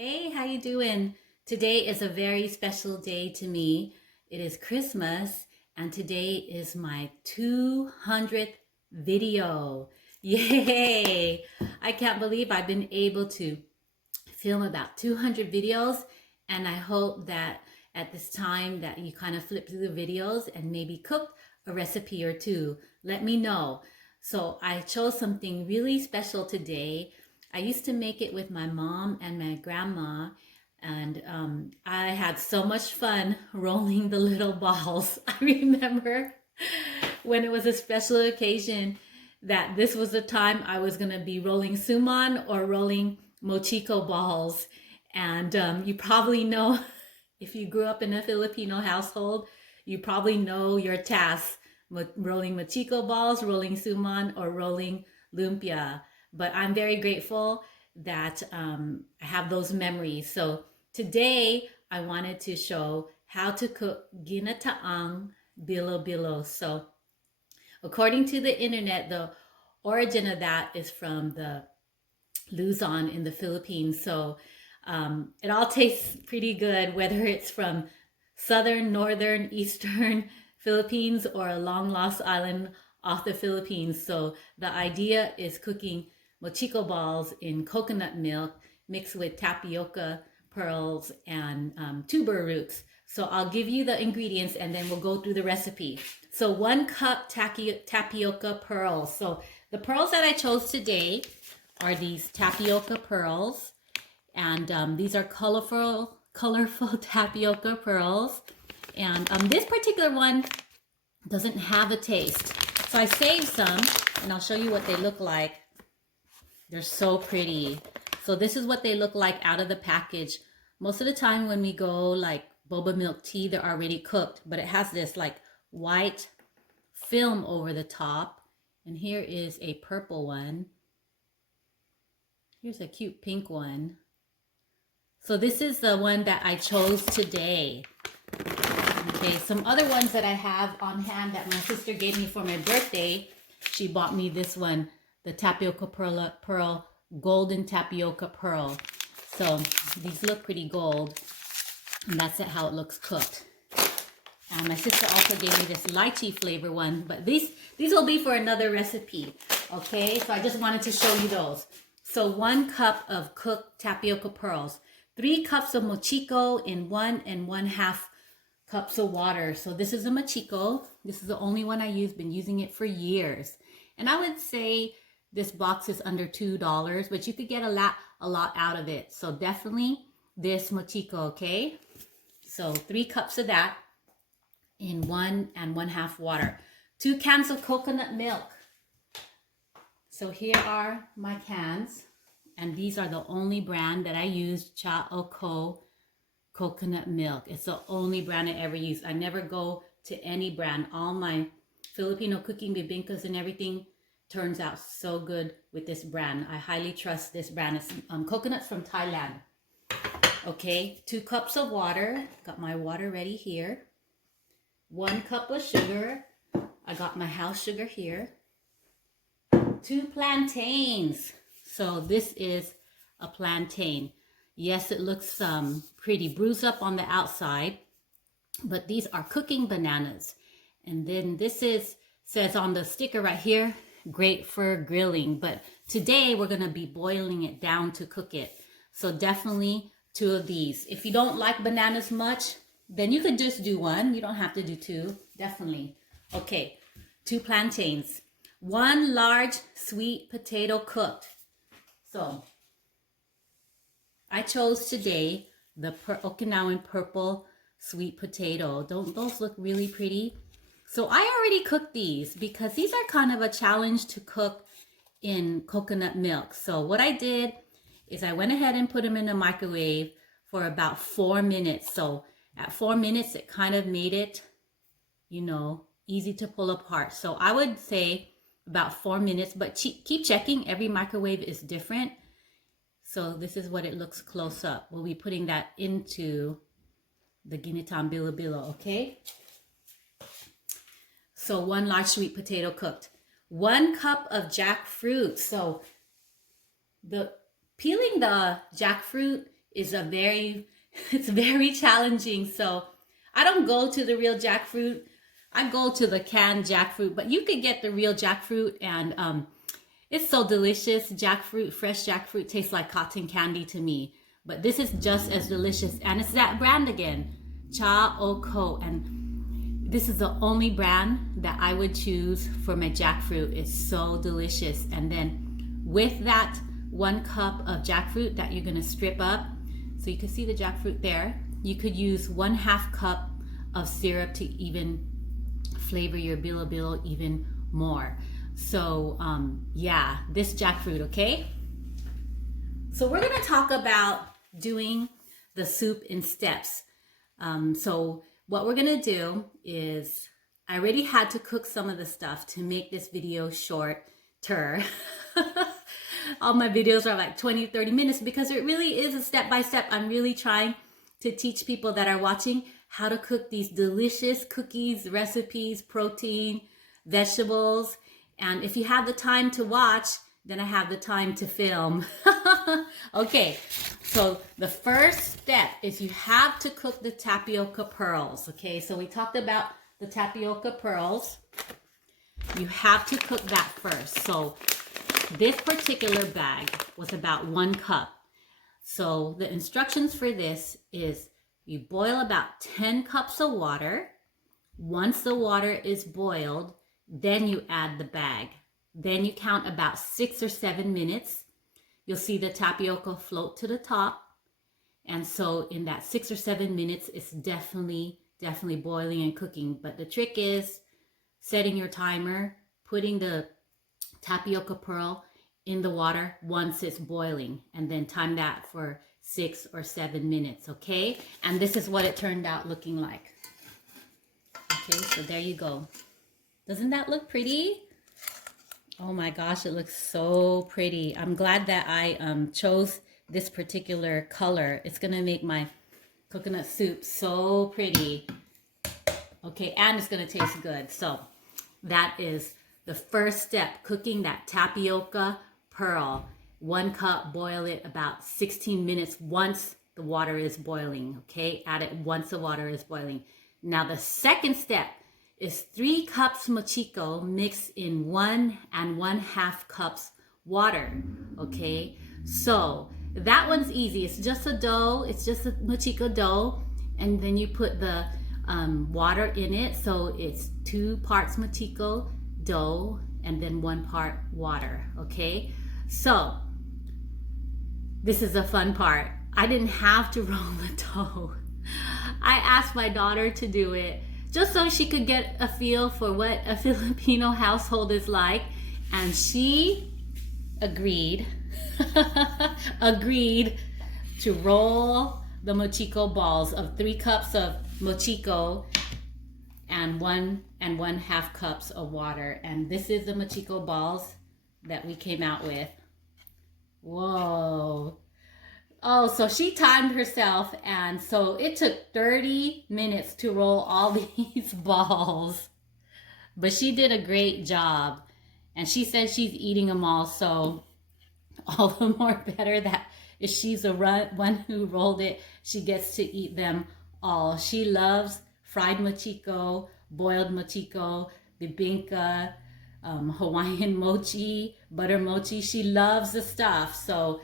Hey, how you doing? Today is a very special day to me. It is Christmas and today is my 200th video. Yay! I can't believe I've been able to film about 200 videos, and I hope that at this time that you kind of flip through the videos and maybe cook a recipe or two. Let me know. So I chose something really special today. I used to make it with my mom and my grandma, and I had so much fun rolling the little balls. I remember when it was a special occasion that this was the time I was going to be rolling suman or rolling mochiko balls. And you probably know, if you grew up in a Filipino household, you probably know your tasks: rolling mochiko balls, rolling suman, or rolling lumpia. But I'm very grateful that I have those memories. So today I wanted to show how to cook ginitaang bilo. So according to the internet, the origin of that is from the Luzon in the Philippines. So it all tastes pretty good, whether it's from southern, northern, eastern Philippines or a long lost island off the Philippines. So the idea is cooking mochiko balls in coconut milk mixed with tapioca pearls and tuber roots. So I'll give you the ingredients and then we'll go through the recipe. So 1 cup tapioca pearls. So the pearls that I chose today are these tapioca pearls, and these are colorful tapioca pearls. And this particular one doesn't have a taste, so I saved some, and I'll show you what they look like. They're so pretty. So this is what they look like out of the package. Most of the time when we go like boba milk tea, they're already cooked, but it has this like white film over the top. And here is a purple one. Here's a cute pink one. So this is the one that I chose today. Okay, some other ones that I have on hand that my sister gave me for my birthday. She bought me this one, the tapioca pearl, golden tapioca pearl. So these look pretty gold, and that's how it looks cooked. And my sister also gave me this lychee flavor one, but these will be for another recipe. Okay, so I just wanted to show you those. So 1 cup of cooked tapioca pearls, 3 cups of mochiko in 1 1/2 cups of water. So this is a mochiko. This is the only one I use, been using it for years. And I would say this box is under $2, but you could get a lot out of it. So definitely this mochiko, okay? So 3 cups of that in 1 1/2 water. 2 cans of coconut milk. So here are my cans, and these are the only brand that I use, Cha Oko coconut milk. It's the only brand I ever use. I never go to any brand. All my Filipino cooking bibingkas and everything turns out so good with this brand. I highly trust this brand. It's coconuts from Thailand. Okay, 2 cups of water. Got my water ready here. 1 cup of sugar. I got my house sugar here. 2 plantains. So this is a plantain. Yes, it looks pretty bruised up on the outside, but these are cooking bananas. And then this says on the sticker right here, great for grilling. But today we're going to be boiling it down to cook it. So definitely 2 of these. If you don't like bananas much, then you could just do 1. You don't have to do 2. Definitely. Okay, 2 plantains. 1 large sweet potato cooked. So I chose today the Okinawan purple sweet potato. Don't those look really pretty? So I already cooked these because these are kind of a challenge to cook in coconut milk. So what I did is I went ahead and put them in the microwave for about 4 minutes. So at 4 minutes, it kind of made it, easy to pull apart. So I would say about 4 minutes, but keep checking. Every microwave is different. So this is what it looks close up. We'll be putting that into the ginitaang bilo, okay? So 1 large sweet potato cooked. 1 cup of jackfruit. So peeling the jackfruit is it's very challenging. So I don't go to the real jackfruit. I go to the canned jackfruit, but you could get the real jackfruit, and it's so delicious. Jackfruit, fresh jackfruit tastes like cotton candy to me, but this is just as delicious. And it's that brand again, Cha O Ko. And this is the only brand that I would choose for my jackfruit. It's so delicious. And then with that 1 cup of jackfruit that you're gonna strip up, so you can see the jackfruit there, you could use 1/2 cup of syrup to even flavor your bilo even more. So yeah, this jackfruit, okay? So we're gonna talk about doing the soup in steps. So what we're gonna do is, I already had to cook some of the stuff to make this video shorter. All my videos are like 20-30 minutes because it really is a step-by-step. I'm really trying to teach people that are watching how to cook these delicious cookies, recipes, protein, vegetables. And if you have the time to watch, then I have the time to film. Okay, so the first step is you have to cook the tapioca pearls. Okay, so we talked about the tapioca pearls. You have to cook that first. So this particular bag was about 1 cup. So the instructions for this is you boil about 10 cups of water. Once the water is boiled, then you add the bag. Then you count about 6 or 7 minutes. You'll see the tapioca float to the top. And so in that 6 or 7 minutes, it's definitely boiling and cooking. But the trick is setting your timer, putting the tapioca pearl in the water once it's boiling, and then time that for 6 or 7 minutes, okay? And this is what it turned out looking like. Okay, so there you go. Doesn't that look pretty? Oh my gosh, it looks so pretty. I'm glad that I chose this particular color. It's gonna make my coconut soup so pretty. Okay, and it's gonna taste good. So that is the first step, cooking that tapioca pearl. 1 cup, boil it about 16 minutes once the water is boiling, okay? Add it once the water is boiling. Now the second step is 3 cups mochiko mixed in 1 1/2 cups water, okay? So that one's easy. It's just a dough. It's just a mochiko dough. And then you put the water in it. So it's 2 parts mochiko dough and then 1 part water, okay? So this is the fun part. I didn't have to roll the dough. I asked my daughter to do it just so she could get a feel for what a Filipino household is like. And she agreed, agreed to roll the mochiko balls of 3 cups of mochiko and 1 1/2 cups of water. And this is the mochiko balls that we came out with. Whoa. Oh, so she timed herself, and so it took 30 minutes to roll all these balls. But she did a great job, and she said she's eating them all, so all the more better that if she's the one who rolled it, she gets to eat them all. She loves fried mochiko, boiled mochiko, bibingka, Hawaiian mochi, butter mochi. She loves the stuff, so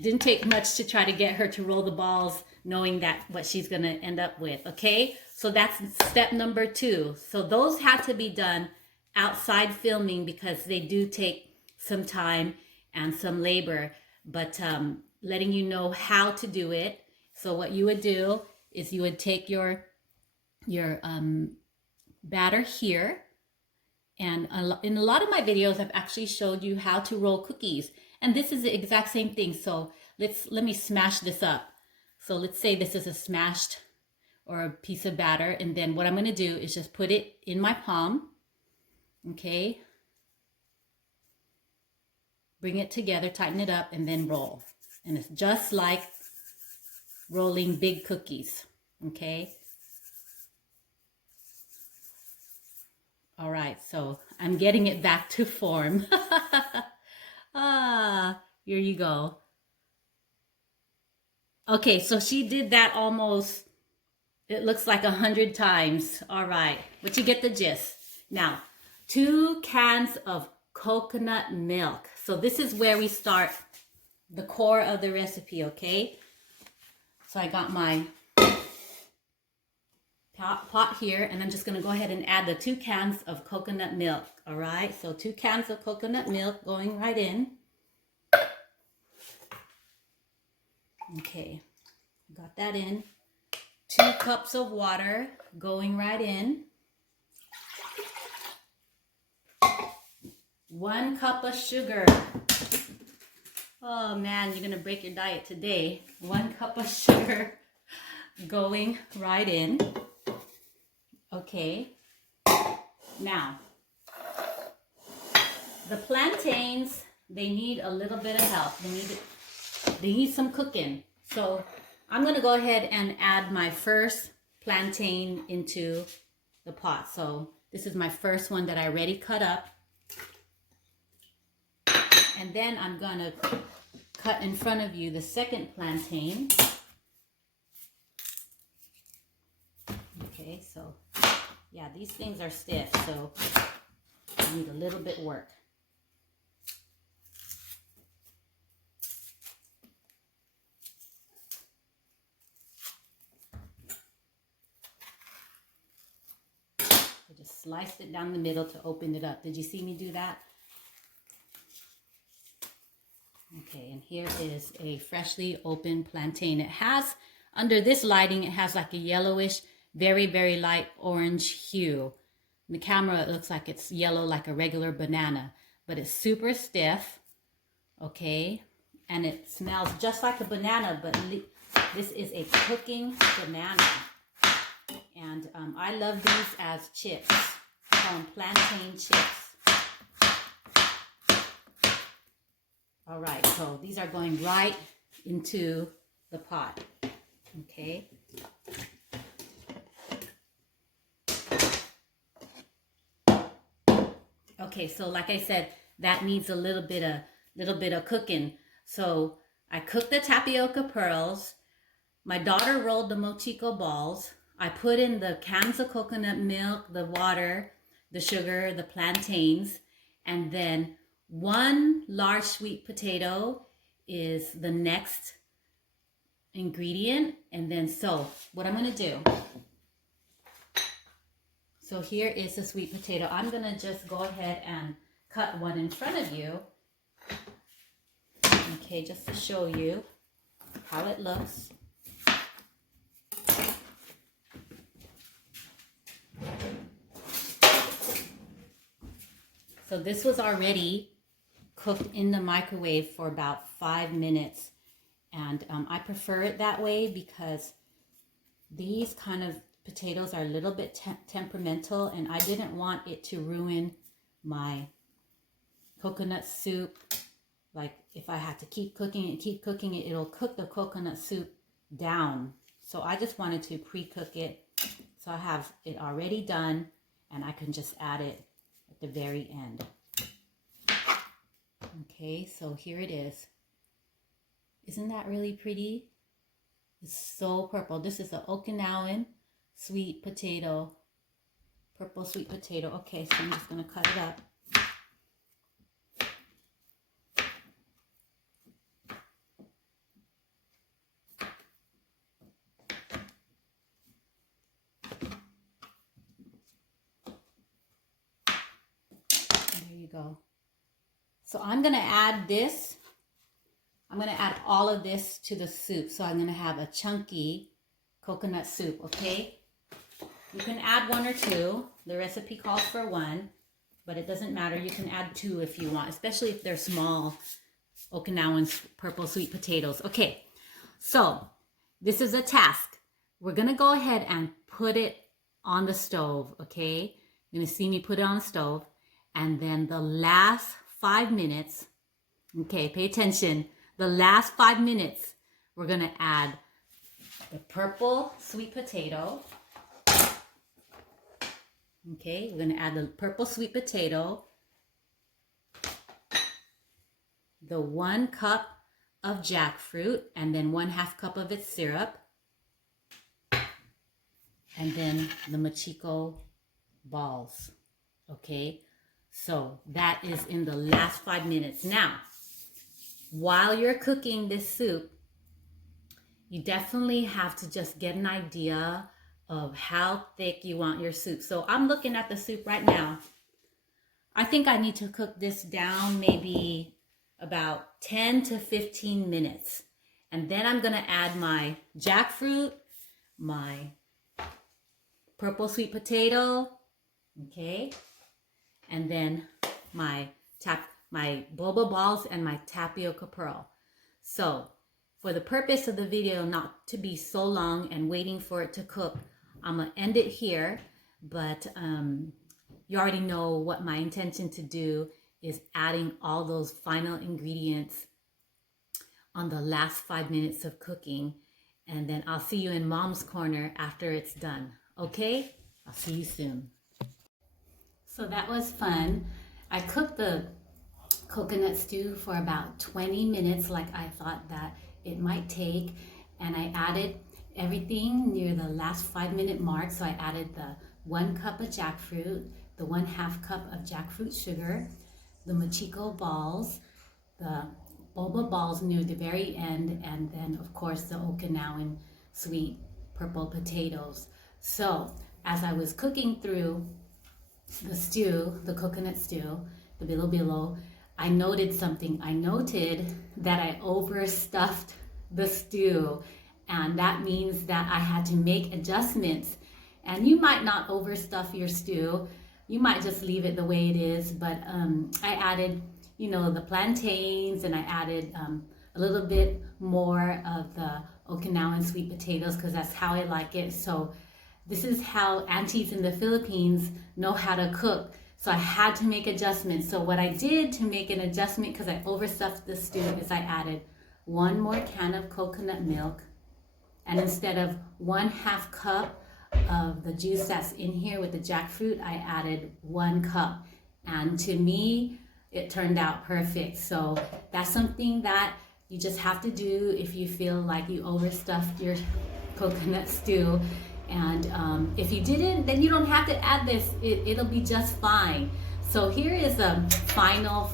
didn't take much to try to get her to roll the balls, knowing that what she's going to end up with, okay? So that's step number 2. So those had to be done outside filming because they do take some time and some labor, but letting you know how to do it. So what you would do is you would take your batter here, and in a lot of my videos, I've actually showed you how to roll cookies. And this is the exact same thing. So let me smash this up. So let's say this is a smashed or a piece of batter. And then what I'm going to do is just put it in my palm. Okay. Bring it together, tighten it up, and then roll. And it's just like rolling big cookies. Okay. All right. So I'm getting it back to form. Here you go. Okay, so she did that almost, it looks like 100 times. All right, but you get the gist. Now, 2 cans of coconut milk. So this is where we start the core of the recipe, okay? So I got my pot here, and I'm just gonna go ahead and add the 2 cans of coconut milk, all right? So 2 cans of coconut milk going right in. Okay, got that in. 2 cups of water going right in. 1 cup of sugar. Oh man, you're gonna break your diet today. 1 cup of sugar going right in. Okay, now the plantains, they need a little bit of help. They need some cooking. So I'm gonna go ahead and add my first plantain into the pot. So this is my first one that I already cut up. And then I'm gonna cut in front of you the second plantain. Okay, so yeah, these things are stiff, so I need a little bit work. I just sliced it down the middle to open it up. Did you see me do that? Okay, and here is a freshly opened plantain. It has, under this lighting, it has like a yellowish, very, very light orange hue. In the camera, it looks like it's yellow like a regular banana, but it's super stiff, okay? And it smells just like a banana, but this is a cooking banana. And I love these as chips. I call them plantain chips. All right, so these are going right into the pot, okay? Okay, so like I said, that needs a little bit of cooking. So I cooked the tapioca pearls. My daughter rolled the mochiko balls. I put in the cans of coconut milk, the water, the sugar, the plantains, and then 1 large sweet potato is the next ingredient. And then so what I'm gonna do, so here is the sweet potato. I'm gonna just go ahead and cut one in front of you, okay, just to show you how it looks. So this was already cooked in the microwave for about 5 minutes. And I prefer it that way because these kind of potatoes are a little bit temperamental, and I didn't want it to ruin my coconut soup. Like if I had to keep cooking it, it'll cook the coconut soup down. So I just wanted to pre-cook it. So I have it already done, and I can just add it at the very end. Okay, so here it is. Isn't that really pretty? It's so purple. This is the Okinawan sweet potato, purple sweet potato. Okay, so I'm just gonna cut it up. There you go. So I'm gonna add this. I'm gonna add all of this to the soup. So I'm gonna have a chunky coconut soup, okay? You can add 1 or 2. The recipe calls for 1, but it doesn't matter. You can add 2 if you want, especially if they're small Okinawan purple sweet potatoes. Okay, so this is a task. We're gonna go ahead and put it on the stove, okay? You're gonna see me put it on the stove, and then the last 5 minutes, okay, pay attention. The last 5 minutes, we're gonna add the purple sweet potato. Okay, we're gonna add the purple sweet potato, the 1 cup of jackfruit, and then 1/2 cup of its syrup, and then the mochiko balls. Okay, so that is in the last 5 minutes. Now, while you're cooking this soup, you definitely have to just get an idea of how thick you want your soup. So I'm looking at the soup right now. I think I need to cook this down maybe about 10 to 15 minutes. And then I'm gonna add my jackfruit, my purple sweet potato, okay? And then my boba balls and my tapioca pearl. So for the purpose of the video not to be so long and waiting for it to cook, I'm gonna end it here, but you already know what my intention to do is adding all those final ingredients on the last 5 minutes of cooking, and then I'll see you in Mom's Corner after it's done. Okay? I'll see you soon. So that was fun. I cooked the coconut stew for about 20 minutes like I thought that it might take, and I added everything near the last 5-minute mark. So I added the 1 cup of jackfruit, the 1/2 cup of jackfruit sugar, the mochiko balls, the boba balls near the very end, and then of course the Okinawan sweet purple potatoes. So as I was cooking through the stew, the coconut stew, the bilo, I noted something. I noted that I overstuffed the stew, and that means that I had to make adjustments. And you might not overstuff your stew. You might just leave it the way it is, but I added, the plantains, and I added a little bit more of the Okinawan sweet potatoes because that's how I like it. So this is how aunties in the Philippines know how to cook. So I had to make adjustments. So what I did to make an adjustment, because I overstuffed the stew, is I added 1 more can of coconut milk. And instead of 1/2 cup of the juice that's in here with the jackfruit, I added 1 cup. And to me, it turned out perfect. So that's something that you just have to do if you feel like you overstuffed your coconut stew. And if you didn't, then you don't have to add this. It'll be just fine. So here is a final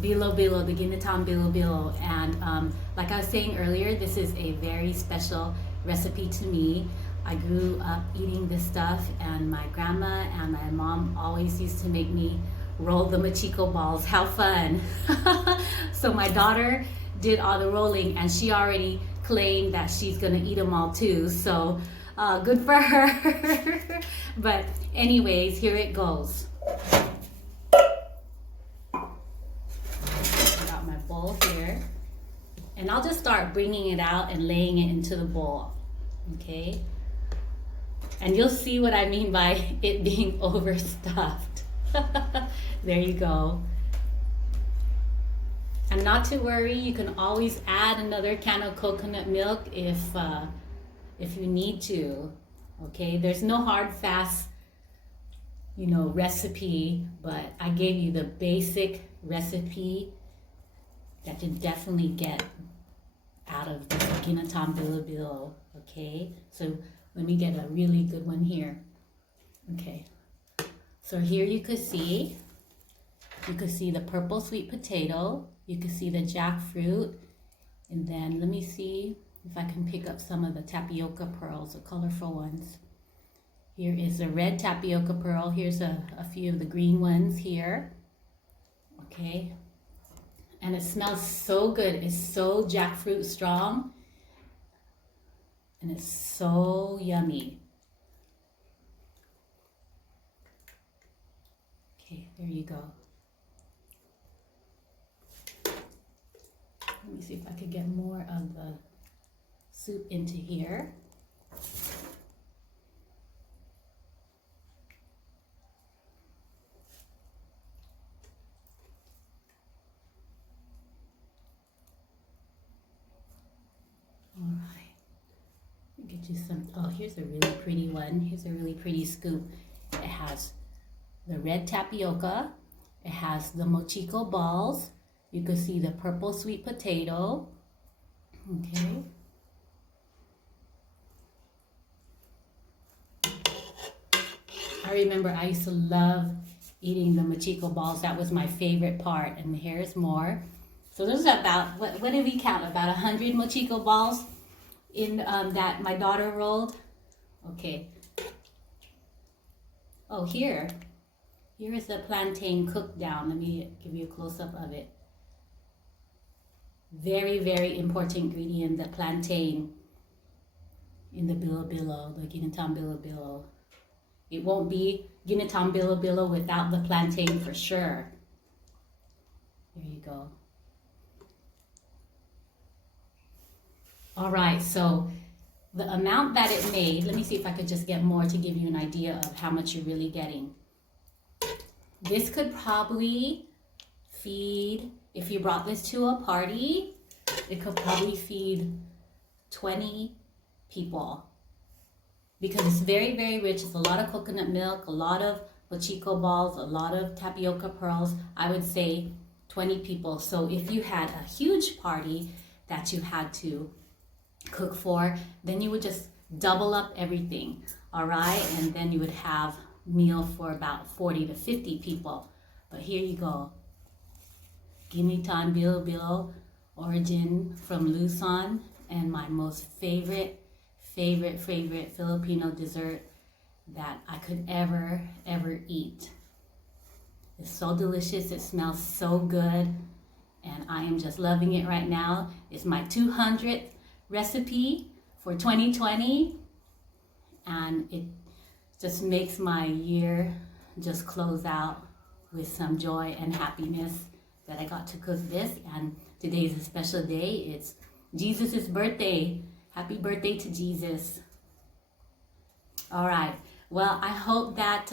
bilo, the Ginitaang bilo. And like I was saying earlier, this is a very special recipe to me. I grew up eating this stuff, and my grandma and my mom always used to make me roll the mochiko balls. How fun. So my daughter did all the rolling, and she already claimed that she's gonna eat them all too. So good for her. But anyways, here it goes. I got my bowl here, and I'll just start bringing it out and laying it into the bowl. Okay, and you'll see what I mean by it being overstuffed. There you go. And not to worry, you can always add another can of coconut milk if you need to. Okay, there's no hard fast recipe, but I gave you the basic recipe that you definitely get out of the Ginitaang bilo. Okay, so let me get a really good one here. Okay, so here you could see the purple sweet potato, you could see the jackfruit, and then let me see if I can pick up some of the tapioca pearls, the colorful ones. Here is the red tapioca pearl. Here's a few of the green ones here. Okay, and it smells so good. It's so jackfruit strong, and it's so yummy. Okay, there you go. Let me see if I could get more of the soup into here. All right, get you some. Oh, here's a really pretty one. Here's a really pretty scoop. It has the red tapioca. It has the mochiko balls. You can see the purple sweet potato. Okay. I remember I used to love eating the mochiko balls. That was my favorite part. And here's more. So those are about, what did we count? About 100 mochiko balls in that my daughter rolled. Okay. Oh, here is the plantain cooked down. Let me give you a close-up of it. Very, very important ingredient, the plantain in the bilo, the Ginitaang bilo. It won't be Ginitaang bilo without the plantain for sure. There you go. All right, so the amount that it made, let me see if I could just get more to give you an idea of how much you're really getting. This could probably feed, if you brought this to a party, it could probably feed 20 people. Because it's very, very rich. It's a lot of coconut milk, a lot of mochiko balls, a lot of tapioca pearls. I would say 20 people. So if you had a huge party that you had to cook for, then you would just double up everything, all right? And then you would have meal for about 40 to 50 people. But here you go. Ginitaang bilo, origin from Luzon, and my most favorite Filipino dessert that I could ever eat. It's so delicious, it smells so good, and I am just loving it right now. It's my 200th recipe for 2020, and it just makes my year just close out with some joy and happiness that I got to cook this. And today is a special day. It's Jesus' birthday. Happy birthday to Jesus. All right. Well, I hope that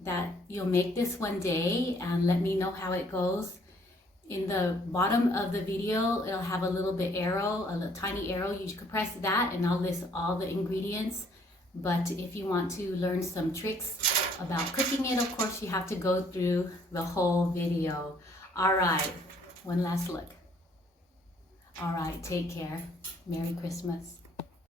that you'll make this one day and let me know how it goes. In the bottom of the video, it'll have a little bit arrow, a little tiny arrow. You could press that and I'll list all the ingredients. But if you want to learn some tricks about cooking it, of course, you have to go through the whole video. All right. One last look. All right. Take care. Merry Christmas.